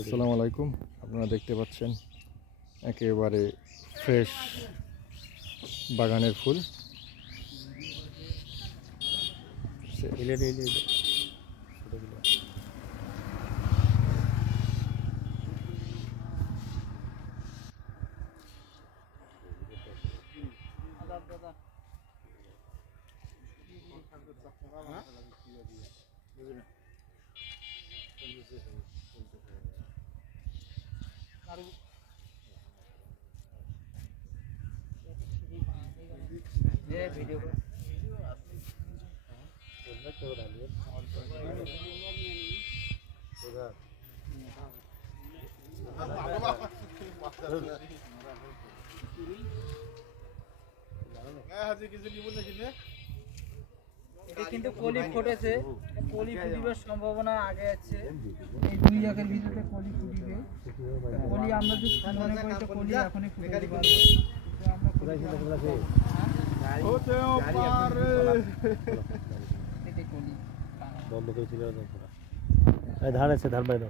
আসসালামু আলাইকুম আপনারা দেখতে পাচ্ছেন একেবারে ফ্রেশ বাগানের ফুল। এটা কিন্তু কলি ফুটেছে। কলি ফুটিবার সম্ভাবনা আগে আছে। এই দুই জায়গার ভিতরে কলি ফুটিবে। কলি আমরা যদি মনে করি তো কলি এখনই ফুটে পারব বন্ধ ধান আছে ধান বাইর